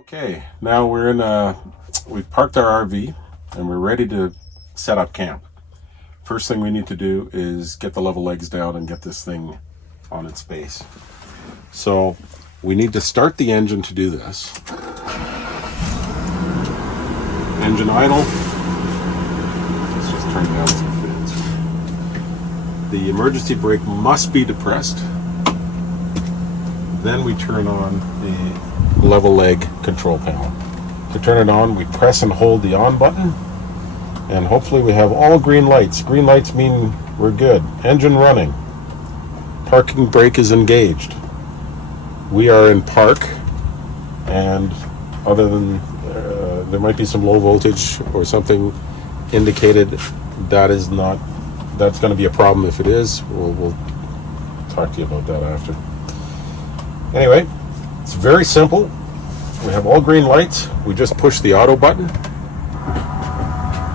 Okay, now we've parked our RV and we're ready to set up camp. First thing we need to do is get the level legs down and get this thing on its base. So we need to start the engine to do this. Engine idle. Let's just turn down some fins. The emergency brake must be depressed. Then we turn on the level leg control panel. To turn it on, we press and hold the on button, and hopefully we have all green lights. Green lights mean we're good. Engine running. Parking brake is engaged. We are in park, and other than there might be some low voltage or something indicated, that's going to be a problem. If it is, we'll talk to you about that after. Anyway, it's very simple. We have all green lights. We just push the auto button,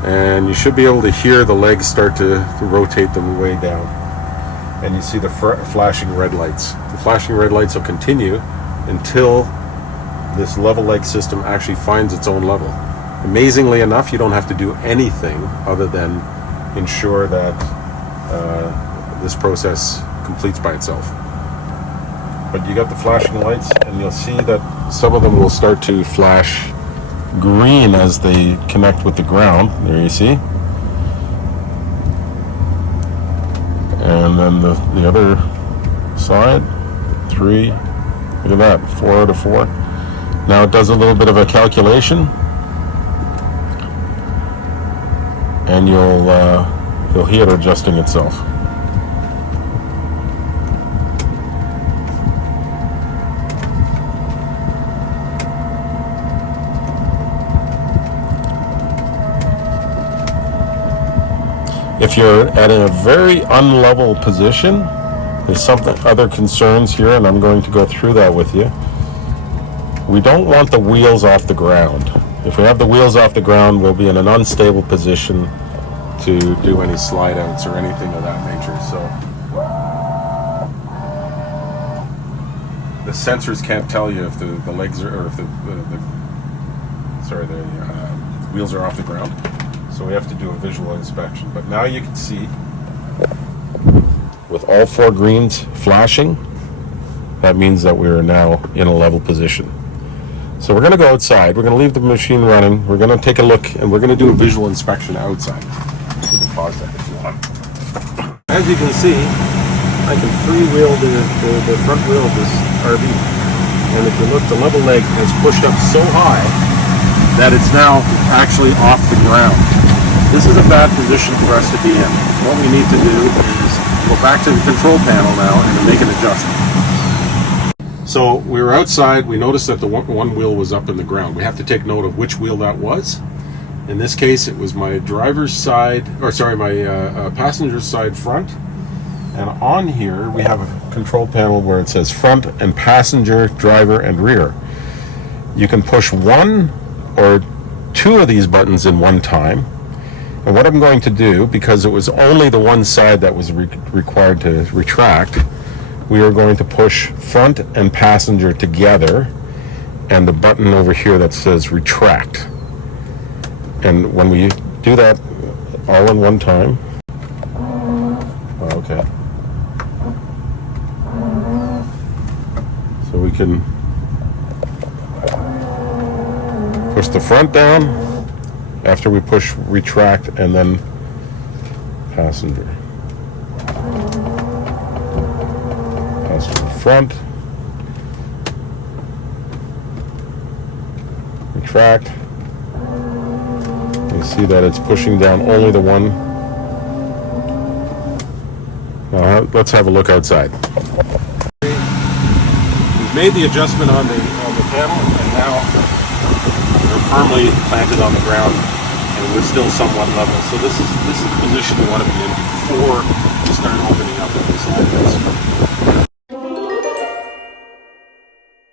and you should be able to hear the legs start to rotate them way down. And you see the flashing red lights. The flashing red lights will continue until this level leg system actually finds its own level. Amazingly enough, you don't have to do anything other than ensure that this process completes by itself. But you got the flashing lights, and you'll see that some of them will start to flash green as they connect with the ground. There you see. And then the other side, 3, look at that, 4 out of 4. Now it does a little bit of a calculation, and you'll hear it adjusting itself. If you're at a very unlevel position, there's other concerns here, and I'm going to go through that with you. We don't want the wheels off the ground. If we have the wheels off the ground, we'll be in an unstable position to do any slide outs or anything of that nature. So the sensors can't tell you if the legs are, or if the wheels are off the ground. So we have to do a visual inspection. But now you can see, with all 4 greens flashing, that means that we're now in a level position. So we're going to go outside. We're going to leave the machine running. We're going to take a look, and we're going to do a visual inspection outside. You can pause that if you want. As you can see, I can freewheel the front wheel of this RV. And if you look, the level leg has pushed up so high that it's now actually off the ground. This is a bad position for us to be in. What we need to do is go back to the control panel now and make an adjustment. So we were outside, we noticed that the one wheel was up in the ground. We have to take note of which wheel that was. In this case, it was my driver's side, my passenger's side front. And on here, we have a control panel where it says front and passenger, driver, and rear. You can push 1 or 2 of these buttons in one time. And what I'm going to do, because it was only the one side that was required to retract, we are going to push front and passenger together, and the button over here that says retract. And when we do that all in one time, okay. So we can push the front down after we push retract, and then passenger. Passenger front. Retract. You see that it's pushing down only the one. Now let's have a look outside. We've made the adjustment on the panel, and now we're firmly planted on the ground, and we're still somewhat level. So this is the position we want to be in before we start opening up the slides.